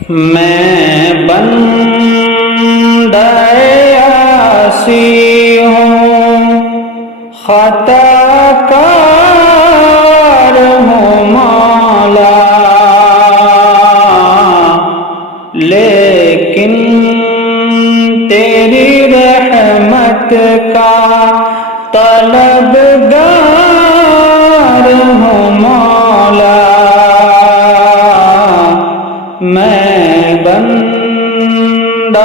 میں بندہ عاصی ہوں، خطا کار ہوں مولا، لیکن تیری رحمت کا طلبگار ہوں مولا، میں بندہ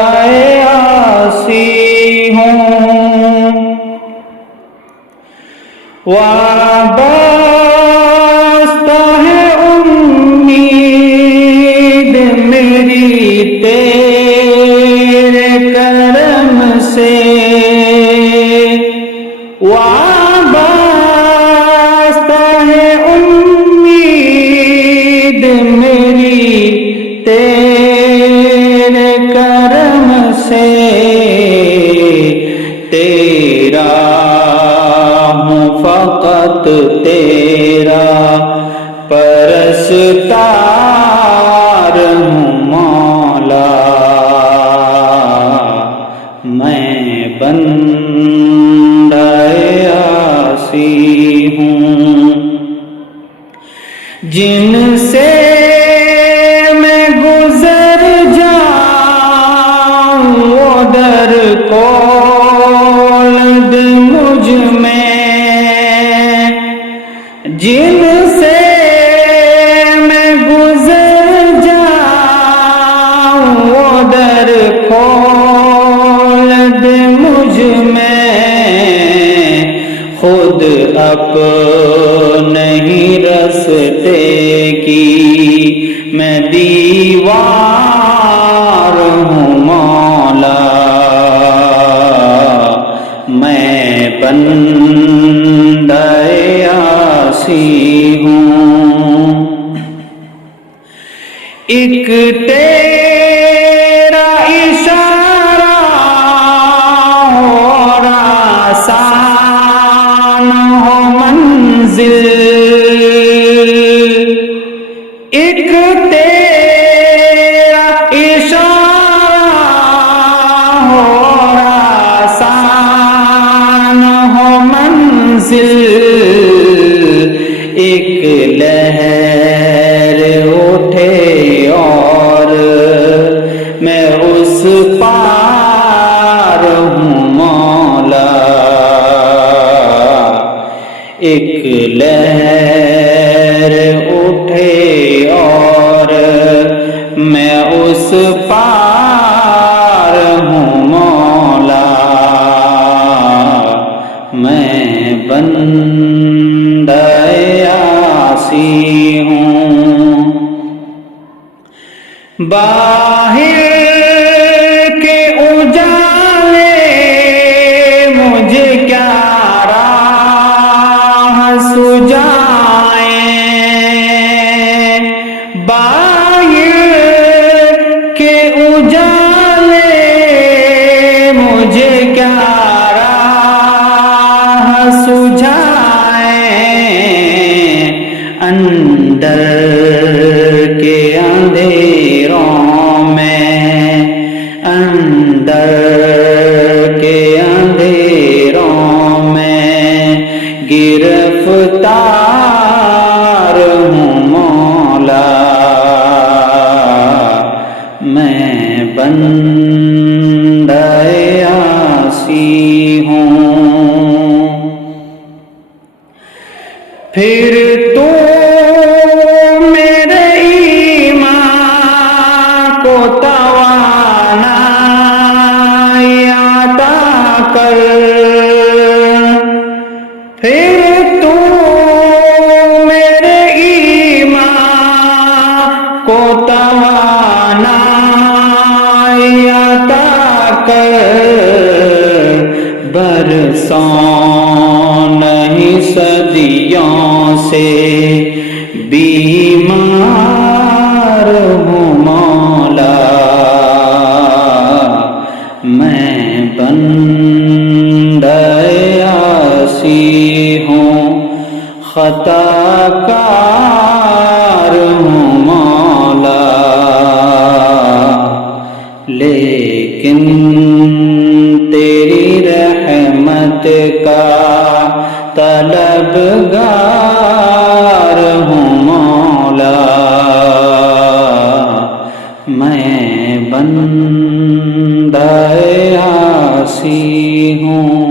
عاصی ہوں۔ وابستہ ہے امید میری تیرے کرم سے، وابستہ ہے امید میری تیرے کرم سے، تیرا ہوں فقط تیرا پرستار ہوں مولا، میں بندہ عاصی ہوں۔ جن سے میں گزر جاؤں وہ در کولد مجھ میں، جن سے میں گزر جاؤں وہ در کولد مجھ میں، خود اپنے رستے کی میں دیوار ہوں مولا، میں بندہ عاصی ہوں۔ ایک تیرا اشارہ اور آسان ہو منزل، ایک تیرا اشارہ اور آسان ہو منزل، ایک لہر اٹھے اور میں اس پار ہوں مولا، ایک لہر اٹھے اور میں اس پار ہوں مولا، میں بندہ عاصی ہوں۔ باہر کے اجالے مجھے کیا راہ سجائیں، باہر کے اجالے مجھے کیا راہ سجائیں، اندر کے اندھیروں میں، اندر کے اندھیروں میں گرفتار ہوں مولا، میں بندہ عاصی ہوں۔ پھر تو میرے ایمان کو توانائی عطا کر، پھر تو میرے ایمان کو توانائی عطا کر، برسوں نہیں صدیوں سے بیمار ہوں مولا، میں بندہ عاصی ہوں، خطا کار ہوں مولا، طلبگار ہوں مولا، میں بندہ عاصی ہوں۔